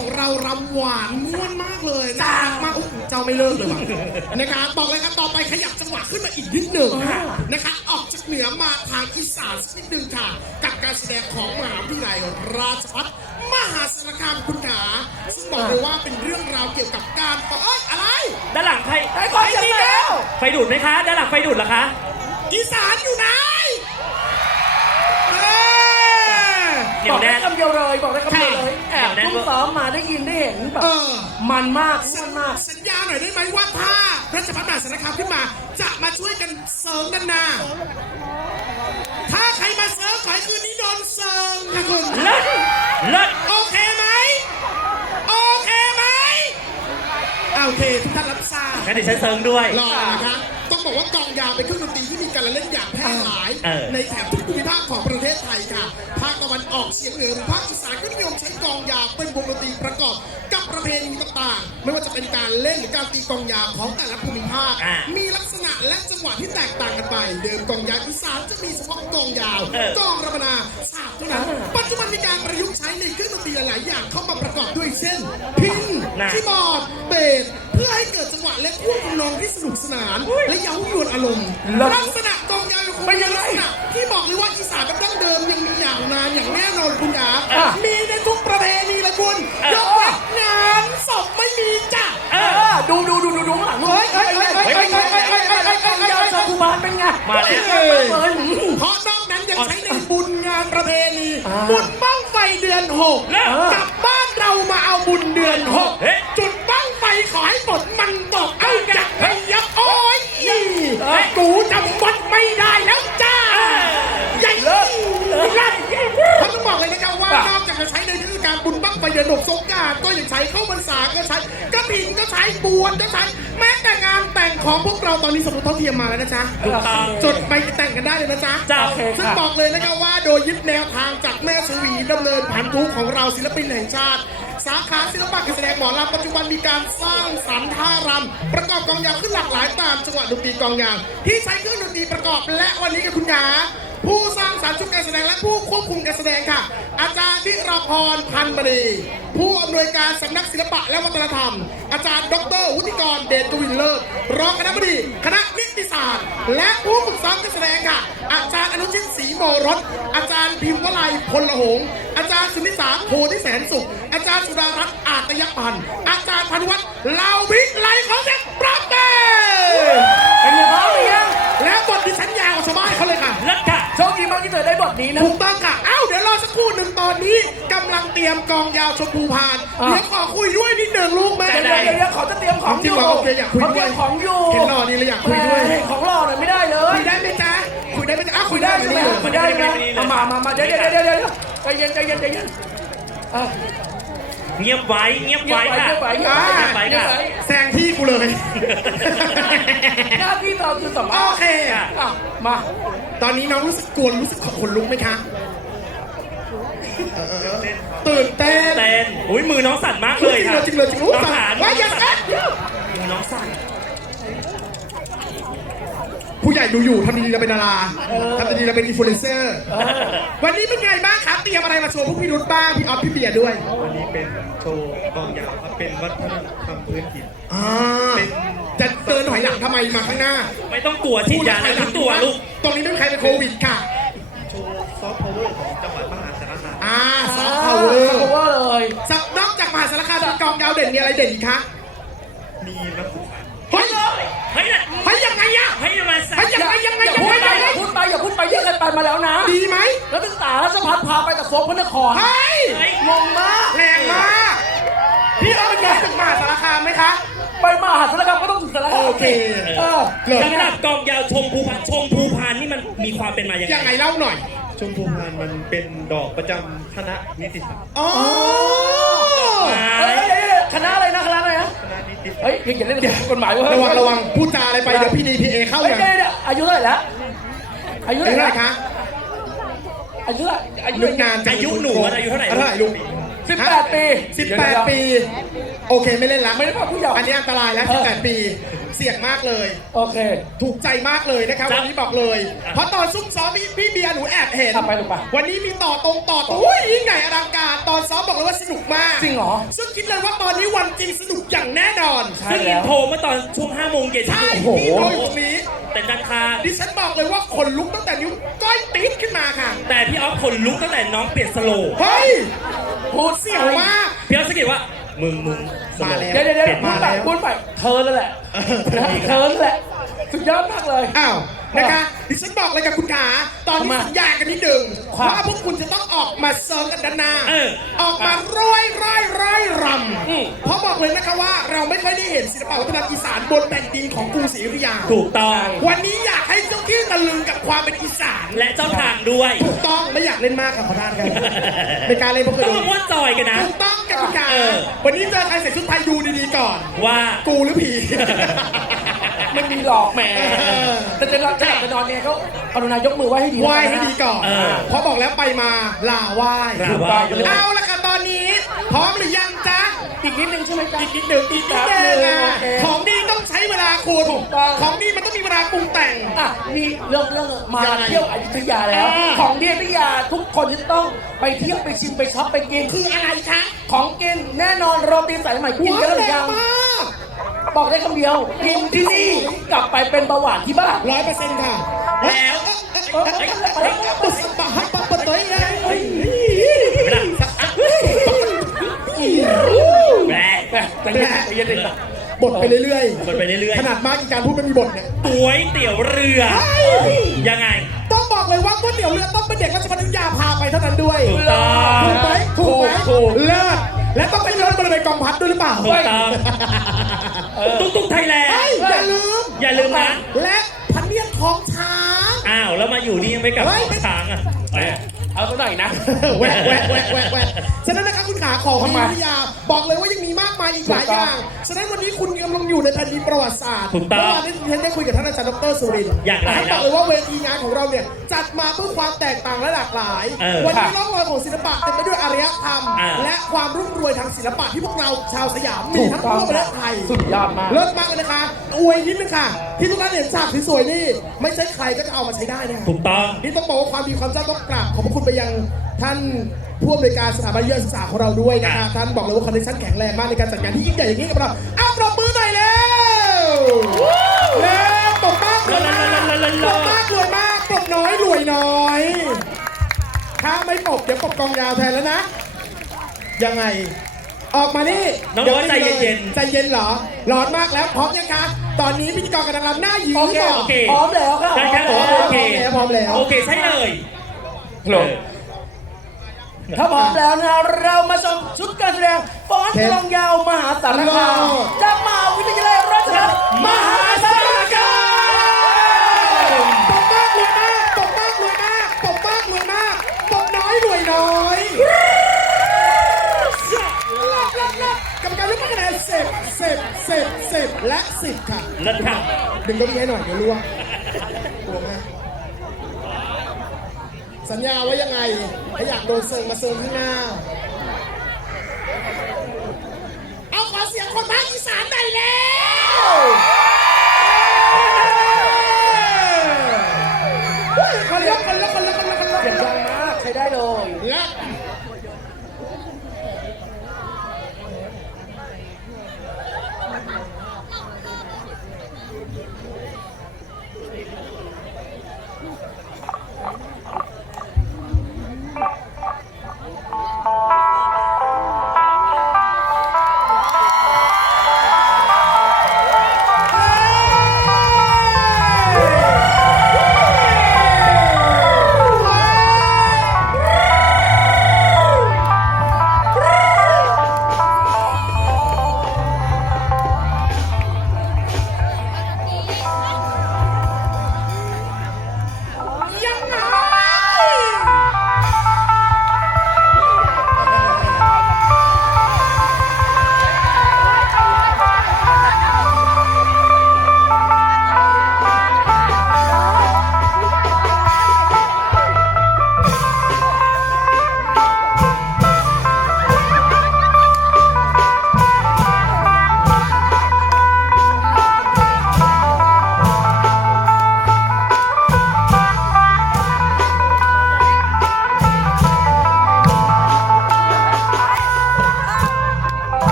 ของเรารำหวานม่วนมากเลยน่ารักมากโอ้โหเจ้าไม่เลิกเลยว่ะนะคะบอกเลยครับต่อไปขยับจังหวะขึ้นมาอีกนิดหนึ่งค่ะนะคะออกจากเหนือมาทางอีสานสักนิดหนึ่งค่ะ กับการแสดงของมหาวิทยาลัยราชภัฏมหาสารคามคุณขาซึ่งบอกเลยว่าเป็นเรื่องราวเกี่ยวกับการต่อเอ้ยอะไร ด้านหลังใครไอ้คนจริงแล้ว ไฟดูดไหมคะ ด้านหลังไฟดูดเหรอคะ อีสานอยู่ไหนเออ เหนีบยอวกได้แน่นคำเดียวเลยบอกได้คำเดียวเลยค่ะแอบทุ่มซ้อมมาได้ยินได้เห็นแบบเออ มันมากมันมาก สัญญาหน่อยได้ไหมว่าถ้าพระเจ้าพัฒนาสารคามขึ้นมา จะมาช่วยกันเสริมกันนา ถ้าใครมาเสริมขอให้คืนนี้โดนเสริมค่ะคุณเลิศเลิศโอเคไหมโอเคไหมอะโอเคทุกท่านรับทราบงั้นเดี๋ยวฉันเซิร์งด้วย รอนะคะต้อง บอกว่ากองยาวเป็นเครื่องดนตรีที่มีการละเล่นอย่างแพร่หลาย เออ ในแถบทุกภูมิภาคของประเทศไทยค่ะ ภาคตะวันออกเฉียงเหนือหรือภาคอีสานก็นิยมใช้กองยาวเป็นวงดนตรีประกอบ กับประเพณีต่างๆ ไม่ว่าจะเป็นการเล่นหรือการตีกองยาวของแต่ละภูมิภาค อ่ามีลักษณะและจังหวะที่แตกต่างกันไป เดิมกองยาวอีสานจะมีเฉพาะกองยาว เออ กองระบนาสาบเท่านั้น ปัจจุบันมีการประยุกต์ใช้ในเครื่องดนตรีหลายๆอย่างเข้ามาประกอบด้วยเช่น พินน่ะ คีย์บอร์ดเบสเพื่อให้เกิดจังหวะและท่วงทำนองที่สนุกสนาน และเย้ายวนอารมณ์แล้วลักษณะกองยาวยังคงเป็นยังไง ลักษณะที่บอกเลยว่าอีสานแบบดั้งเดิมยังมีอย่างนานอย่างแน่นอนคุณยาอะมีในทุกประเพณีเลยคุณเออยกเว้นงานศพไม่มีจ้ะเอเอออดูดูดูดูดูข้างหลังเฮ้ยเฮ้ยเฮ้ยเฮ้ยเฮ้ยเฮ้ยเฮ้ยเฮ้ยเฮ้ยเฮ้ยเฮ้ยกองยาวชาวกุมารเป็นไงมาแล้วเฮ้ยเฮ้ยเพราะนอกนั้นยังใช้ในบุญงานประเพณีอ่าบุญบ้างไฟเดือนหกแล้วกลับบ้านเรามาเอาบุญเดือนหกเฮ้ยจุด องพวกเราตอนนี้สมรสเท่าเทียมมาแล้วนะจ๊ะถูกต้องจดไปแต่งกันได้เลยนะจ๊ะจ้ะซึ่งบอกเลยนะครับว่าโดยยึดแนวทางจากแม่ชวีดำเนินผันทุกของเราศิลปินแห่งชาติ สาขาศิลปะการแสดงหมอลำปัจจุบันมีการสร้างสรรค์ท่ารำประกอบกองยาวขึ้นหลากหลายตามจังหวะดนตรีกองยาวที่ใช้เครื่องดนตรีประกอบและวันนี้กับคุณหยาผู้สร้างสรรค์ชุดการแสดงและผู้ควบคุมการแสดงค่ะ อาจารย์วิราพรพันธ์บดีผู้อำนวยการสำนักศิลปะและวัฒนธรรม อาจารย์ดรวุฒิกรเดชกวินเลิศรองคณะบดีคณะนิติศาสตร์ และผู้ฝึกซ้อมการแสดงค่ะ อาจารย์อนุชิตศรีโมรสอาจารย์พิมพ์วลัยพลหงษ์อาจารย์สุนิสาโพธิแสนสุข อาจารย์สุดารัตน์อาตยพันธ์อาจารย์พันวัฒน์ลาวิไลของเด็กปรับเบเป็นไงพร้อมหรือยังและบทดิฉันยาวกว่าชาวบ้านเขาเลยค่ะเลิศค่ะโชคดีมากที่เธอได้บทนี้นะถูกต้องค่ะ ครู่หนึ่งตอนนี้กำลังเตรียมกองยาวชมพูพานอะ เดี๋ยวขอคุยด้วยนิดหนึ่งลูกแม่ เดี๋ยวเดี๋ยวเดี๋ยวเขาจะเตรียมของอจริงยู่เหรอโอเคอยากคุยเขาด้เตวยรียมของอยู่เห็นหล่อดีเลยอยากคุยด้วย แหมของหล่อหน่อยไม่ได้เลยคุยได้ไหมจ๊ะคุยได้ไหมจ๊ะอ้าวคุคุยยได้ได้ไหมใช่ไหมเนี่ยคุยได้ไหมเอามามามาเดี๋ยวเดี๋ยวเดี๋ยวเดี๋ยวใจเย็นใจเย็นใจเย็นเออ เงียบไว้เงียบเงียบไว้ไว้ค่ะเงียบไว้เงียบเงียบไว้ไว้เงียบค่ะไว้แซงที่กูเลย หน้าที่เราคือสัมโอภาษณ์เค อะมา ตอนนี้น้องรู้สึกกลัวรู้สึกขนลุกไหมคะ ตื่นเต้นเต้นอุ้ยมือน้องสั่นมากจเลยริงค่ะเลยจริงเลยจริงรู้น้องสั่ขานว่าอย่าสั่นมือน้องสั่นผู้ใหญ่ดูอยู่ทำดีๆเราเป็นดาราทำดีๆเราเป็นอินฟลูเอนเซอร์ วันนี้เป็นไงบ้างครับเตรียมอะไรมาโชว์พวกพี่รุธบ้างพี่ออฟพี่เบียร์ด้วย วันนี้เป็นโชว์กองยาวครับเป็นวัฒนธรรมพื้นถิ่นอ่าจะเดินถอยหลังทำไมมาข้างหน้า ไม่ต้องกลัวฉีดยาแล้วทุกตัวลูก ตรงนี้ไม่มีใครเป็นโควิดค่ะ โชว์ซอฟต์พาวเวอร์ของจังหวัดมหาสารคามอ่า ซอฟต์เอพาวเวออร์เพราะว่าเลยนอกจากมหาสารคามมีกองยาวเด่นมีอะไรเด่นอีกคะ มีนักศึกษาเฮ้ย เฮ้ยเฮ้ยยังไงอะเฮ้ยมาสั่เฮ้ยยังไงยังไงอย่ายังพูไงดไปยังอไงย่าพูดไปอย่าพูดไปเยอะเกินไปมาแล้วนะดีไหมแล้วตึกษาราชพัฒพาไปแต่โฟกพระนครเฮ้ยเฮ้ยงงมากแรงมากพี่เอาเป็นไงถึงมหาสารคามไหมคะ ไปมหาสารคามก็ต้องถึงสารคามโอเค เออ เลยสำหรับกองยาวชมภูพานชมภูพานนี่มันมีความเป็นมาอย่างยังไรไงเล่าหน่อย ชมพูพานมันเป็นดอกประจำคณะนิติศาสตร์ อ๋อเฮ้ยเฮ้ยเฮ้ยคณะอะไรนะคณะอะไรนะคณะนิติศาสตร์เฮ้ยอย่าเล่นกฎหมายเว้ยระวังระวังพูดจาอะไรไปเดี๋ยวพี่ดีพีเอเข้าเฮ้ยอย่างเดี๋ยวเดี๋ยวอายุเท่าไหร่แล้วอายุอาเท่ายุไหเท่าไหร่ร่คะอายุเท่าไหร่อายุนึกนานจังอายุหนูอะอายุเท่าไหร่เท่าไหร่ลูกสิบแปดปีสิบแปดปี โอเคไม่เล่นละไม่ได้พูดผู้ใหญ่อันนี้อันตรายแล้วเอสิบอแปดปี เสี่ยงมากเลย โอเค ถูกใจมากเลยนะครับ จ้ะวันนี้บอกเลย เพราะตอนซุ่มซ้อมพี่พี่เบียร์หนูแอบเห็น อะไปลูกไปวันนี้มีต่อตรงต่อตรงอุ้ยยิ่งใหญ่อลังการตอนซ้อมบอกเลยว่าสนุกมากจริงเหรอ ซึ่งคิดเลยว่าตอนนี้วันจริงสนุกอย่างแน่นอนใช่ ซึ่งแล้อินวโทรเมื่อตอนช่วง5โมงเย็นใช่โอ้โหที่โดยตรงนี้ แต่จันคาดิฉันบอกเลยว่าขนลุกตั้งแต่นิ้วก้อยติ๊ดขึ้นมาค่ะ แต่พี่ออฟขนลุกตั้งแต่น้องเปลี่ยนสโลว์เฮ้ย พูดเสี่ยวมาก พี่ออฟสะกิดว่า มึงมึงสโลมาว์แล้วเดี๋ยวเดี๋ยวเดี๋ยวเปลี่ยนพูมาดไปแล้วพูดไปเธอนั่นแหละนะเธอนั่นแหละ สุดยอดมากเลย อ้าว นะคะดิฉันบอกเลยกับคุณขาตอนนี้ทำไมสัญญากันนิดหนึ่งครับว่าพวกคุณจะต้องออกมาเซิร์ฟกันด้านหน้าเออออกมาร้อยร้อยร้อยรอืมำเพราะบอกเลยนะคะว่าเราไม่ค่อยได้เห็นศิลปะวัฒนธรรมอีสานบนแผ่นดินของกรุงศรีอยุธยาถูกต้อง วันนี้อยากให้เจ้าที่ตะลึงกับความเป็นอีสานและเจ้าทางด้วย ถูกต้องไม่อยากเล่นมากค่ะขอทานกันในการเล่นพวกต้องเรามาม้วนจอยกันนะถูกต้องกับ คุณขาเออ วันนี้เจอใครใส่ชุดไทยดูดีๆก่อน ว่า กูหรือผีไม่มีหลอกแหมเออ แต่จะนอนจะหลับจะนอนเนี่ยเขากรุณายกมือไหว้ให้ดีไหว้แล้วให้นะดีก่อน เออเพราะบอกแล้วไปมาลาไหว้ลาไหว้เอาละค่ะตอนนี้ พร้อมหรือยังจ๊ะ อีกนิดนึงใช่ไหมจ๊ะอีกนิดหนึ่งอีกนิดนึงแป๊อะบนึงโอเค ของดีต้องใช้เวลาคุณถูกต้อง ของดีมันต้องมีเวลาปรุงแต่ง อะมีเรื่องเรื่องมายังไงเที่ยวอยุธยาแล้ว อ่า ของที่อยุธยาทุกคนจะต้องไปเที่ยวไปชิมไปช็อปไปกินคืออะไรคะของกินแน่นอนโรตีสายใหม่กินว้าเยอะหแรรือยังงมากบอกได้คำเดียวกินที่นี่กลับไปเป็นเบาหวานที่บ้าน ร้อยเปอร์เซ็นต์ค่ะ แล้วเอ้ยเอ้ยเอ้ยเอ้ยปุสบะฮับปะปะเตยเลยเฮ้ยไม่ได้แหละแหม่ ใจเย็นใจเย็นเลยนะบทไปเรื่อยคนไปเรื่อยๆ ขนาดมากอีกการพูดไม่มีบทเนี่ยๆก๋วยเตี๋ยวเรือยังไง ต้องบอกเลยว่าก๋วยเตี๋ยวเรือต้องเป็นเด็กราชบัณฑิตยาพาไปเท่านั้นด้วยถูกต้อง ถูกไหมถูกไหมถูกเลิศและต้องเป็นรถบริเวณกองพัดด้วยหรือเปล่าถูกต้องตุ๊กตุ๊กไทยแลนเฮ้ยด์อย่าลืมอย่าลืมนะ และพันเนียดของช้าง อ้าว แล้วมาอยู่นี่ยังไม่กลับเฮ้ย ช้างอะแหม เอาซะหน่อยนะแวะแวะแวะแวะแวะฉะนั้นนะครับคุณขาของทำไมวิทยา บอกเลยว่ายังมีมากมายอีกหลายถูกอต้องย่าง ฉะนั้นวันนี้คุณกำลังอยู่ในแผ่นดินประวัติศาสตร์ถูกต้องเมื่อวานนี้ฉันได้คุยกับท่านอาจารย์ดรสุรินทร์อย่างไรท่านบอกเลยว่าเวทีงานของเราเนี่ยจัดมาเพื่อความแตกต่างและหลากหลาย เออวันนี้ร่องรอยของศิลปะเต็มไปด้วยอารยธรรม อ่า และความรุ่งเรวยทางศิลปะที่พวกเราชาวสยามมีถูกทั้งต้องทั่วประเทศไทย สุดยอดมาก เลิศมากเลยนะคะ อวยนิดนึงค่ะ ที่ทุกท่านเห็นฉากสวยๆนี่ ไม่ใช่ใครก็จะเอามาใช้ได้นะคะถูกต้อง นี่ต้องบอกว่าความดีความเจ้าต้องกราบขอบพระคุณไปยังท่านผู้อำนวยการสถาบันวิทยาศึกษาของเราด้วยนะครัคะบท่านบอกเลยว่าคอนเนคชั่นแข็งแรงมากในการจัดงานที่ยิ่งใหญ่อย่างนี้กับเราเอาปรบมือหน่อยเร็วเร็วปรบมากรวยมากปรบมากรวยมากปรบน้อยรวยน้อย ถ้าไม่ปรบเดี๋ยวปรบกองยาวแทนแล้วนะ ยังไง ออกมานี่น้องบอกว่าใจเย็นๆ ใจเย็นเหรอ ร้อนมากแล้วพร้อมยังคะตอนนี้พิธีกรกำลังรำหน้ายืนโอเคบอกโอเคพร้อมแล้วค่ะได้ครับพร้อมโอแล้วเคพร้อมแล้ว โอเค ใช่เลย ฮัลโหลถ้าพร้อมแล้วนะเรามาชมชุดการแสดงฟ้อนกลองยาวมหาสารคามโลดจากมหาวิทยาลัยราชภัฏมหาสารคามปกมากรวยมากปกมากรวยมากปกมากรวยมากปกน้อยรวยน้อยกรรมการเลือกคะแนนสิบสิบสิบสิบและสิบค่ะเลิศค่ะดึงเก้าอี้ให้หน่อยเดี๋ยวล่วงกลัวมาก สัญญาว่ายังไงถ้าอยากโดนเซิงมาเซิงข้างหน้า เอาขอเสียงคนภาคอีสานหน่อยแล้ว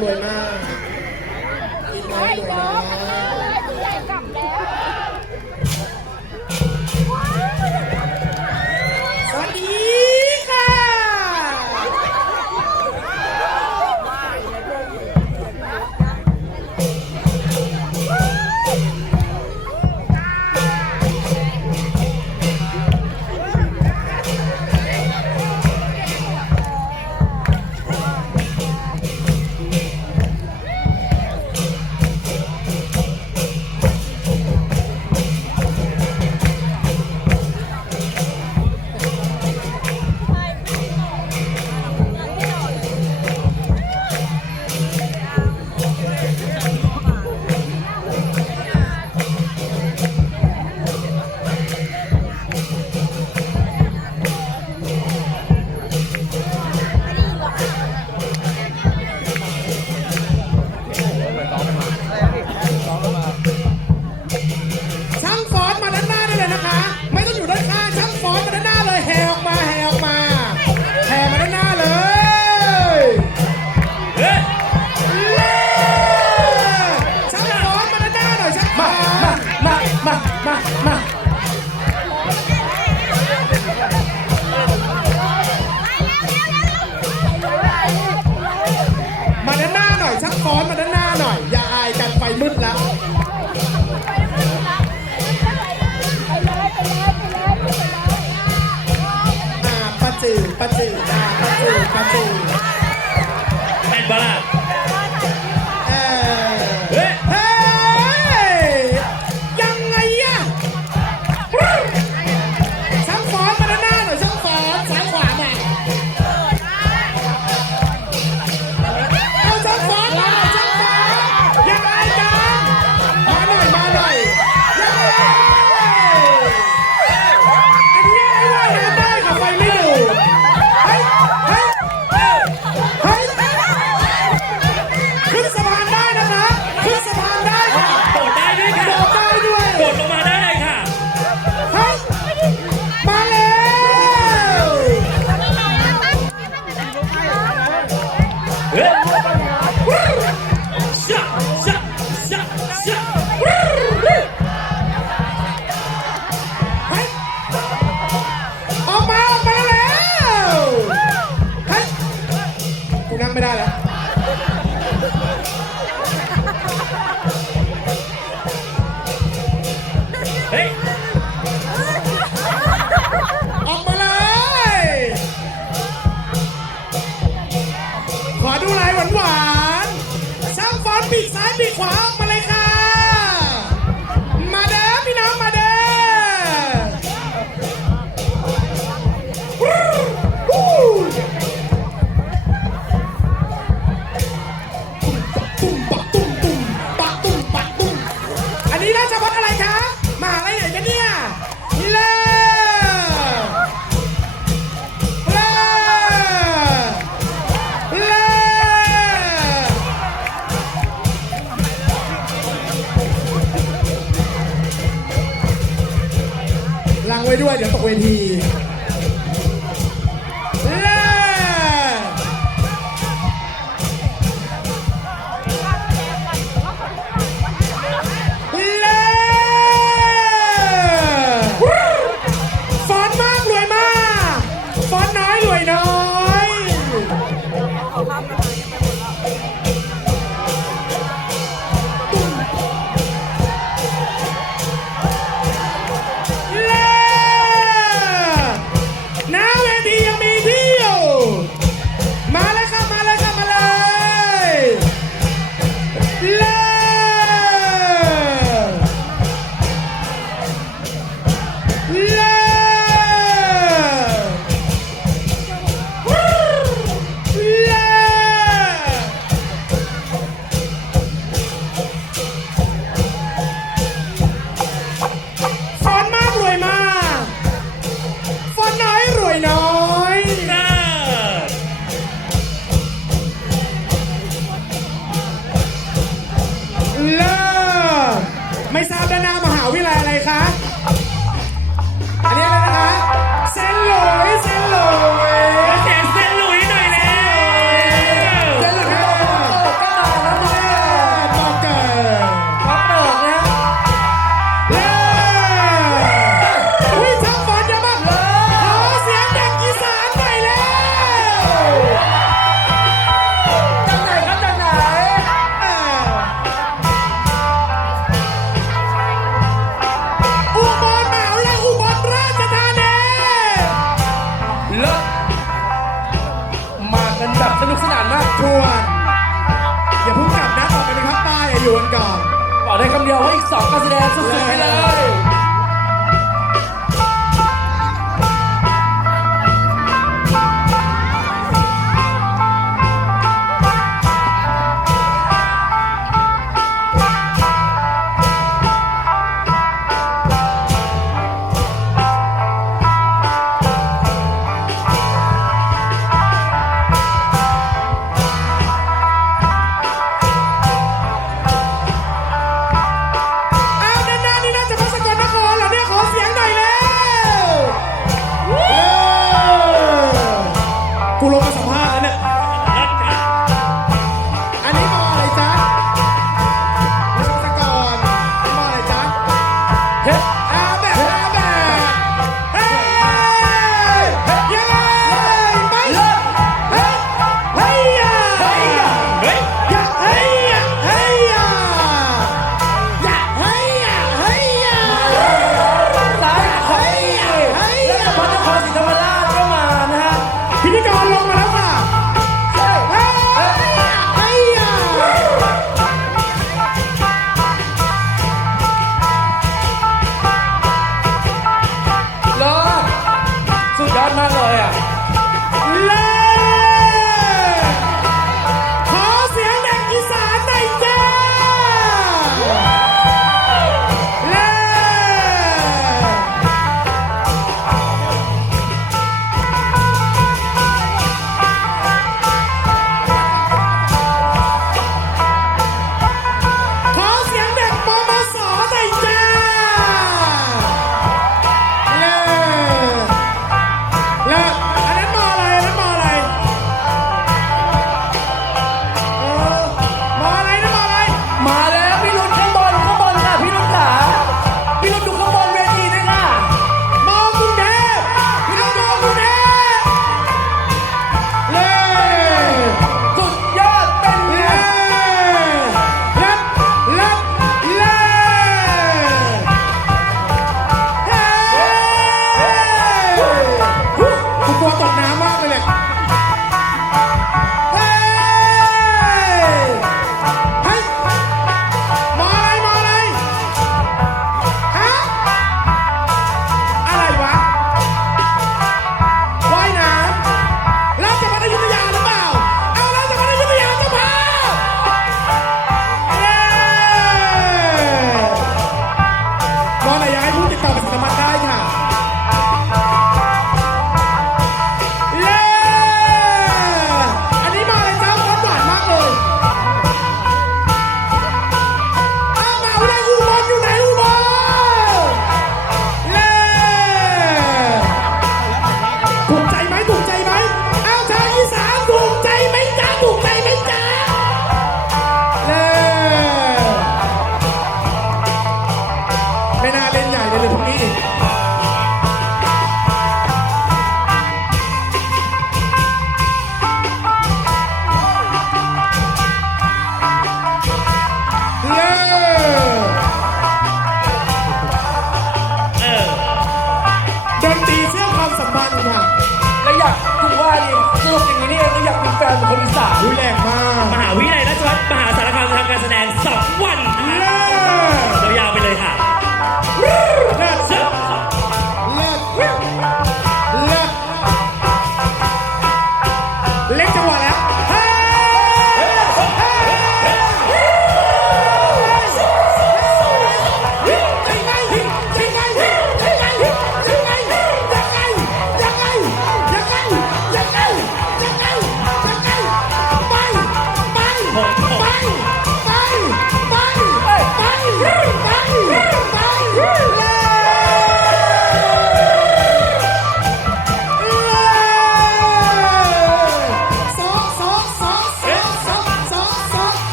รวยมากกินน้รวยมาก ด้วยเดี๋ยวตกเวที ได้คำเดียวให้สองการแสดงสุดๆไปเลย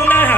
hôm nay hả?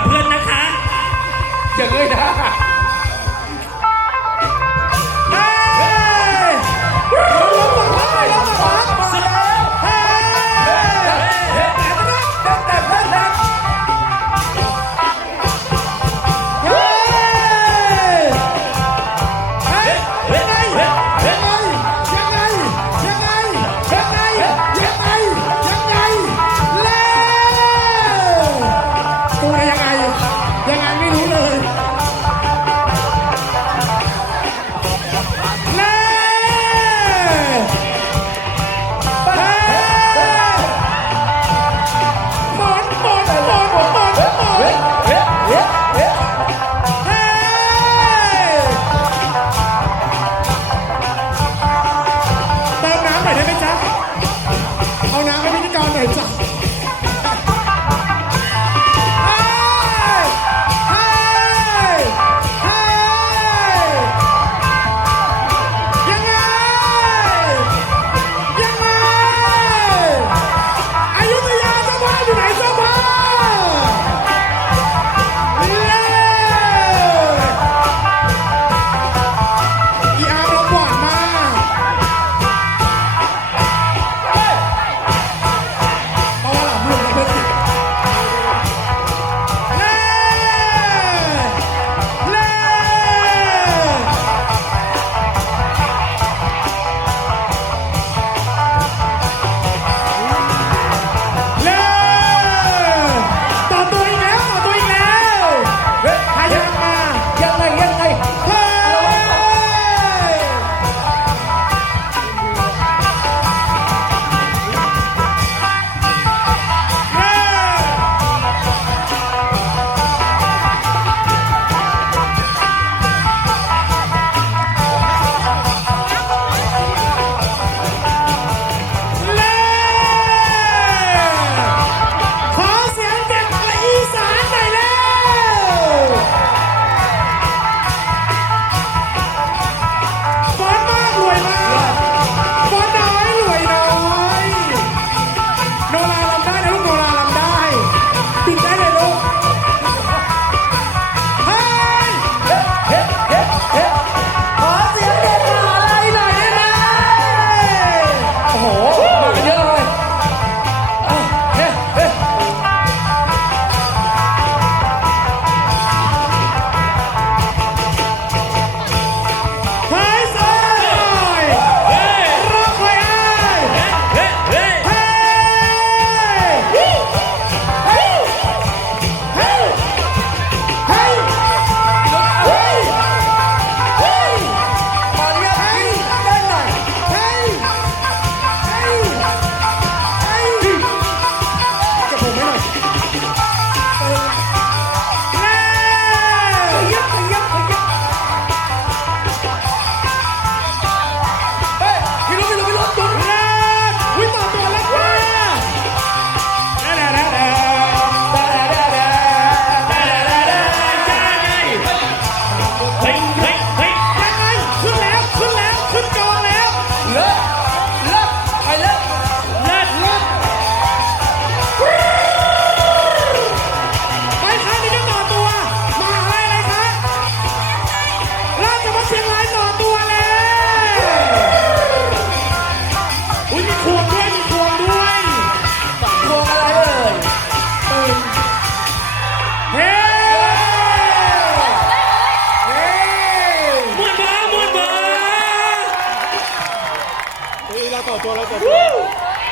ตีเราต่อตัวเราต่อตัว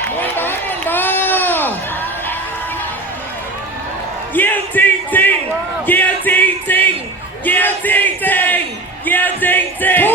เงินบาเงินบาเยี่ยมจริงจริงเยี่ยมจริงจริงเยี่ยมจริงจริงเยี่ยมจริงจริง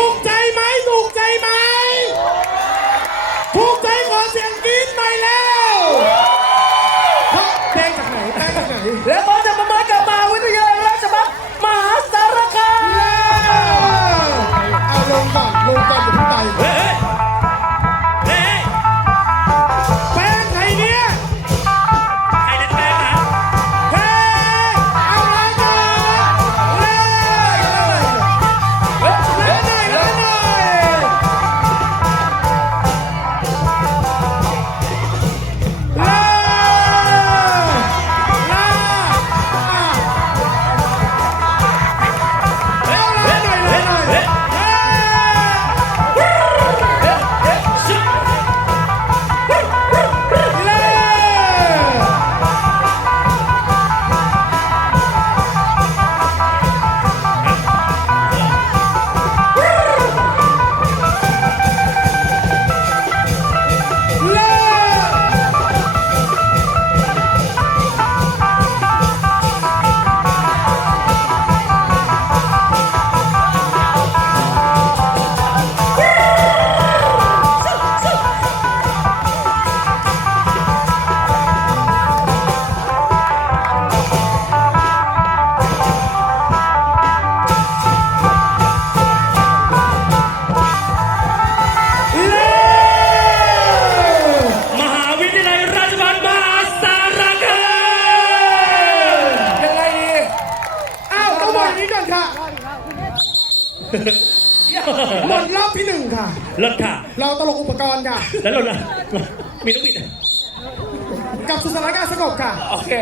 หมดรอบที่หนึ่งค่ะ เลิศค่ะ เราตลกอุปกรณ์ค่ะ แล้วเราล่ะมีน้องบิดอะ กับสุสานการสงบค่ะ โอเค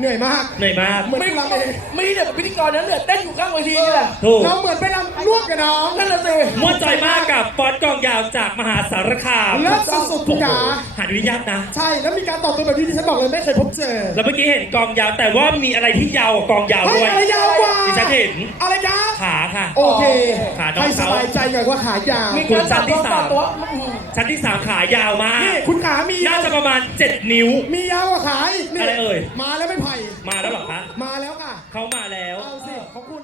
เหนื่อยมาก เหนื่อยมาก เหมือนไม่รำเองไม่ได้แบบพิธีกรนั้นเนี่ยเต้นอยู่ข้างเวทีนี่แหละถูก เราเหมือนไปรำร่วมกับน้องนั่นแหละสิ มั่นใจมากกับฟอนต์กองยาวจากมหาสารคามเลิศสุดๆทุกอย่างหาดูยากนะ ใช่ แล้วมีการตอบตัวแบบที่ดิฉันบอกเลยไม่เคยพบเจอแล้วเมื่อกี้เห็นกองยาวแต่ว่ามีอะไรที่ยาวกว่ากองยาวเฮ้ด้ยวย อะไรยาวกว่าดิฉันเห็น อะไรยาวขาค่ะ โอเคขาน้องให้สเขาบายใจหน่อยว่าขายาว มีการตัดตัวตัดตัวอืมชั้นที่สามขายาวมาก นี่คุณขามีน่าจะประมาณ 7 นิ้ว มียาวกว่าขาอีกนี่อะไรเอ่ย มาแล้วไม่ไผ่ มาแล้วหรอคะมาแล้วค่ะ เขามาแล้ว เอาสิขอบคุณ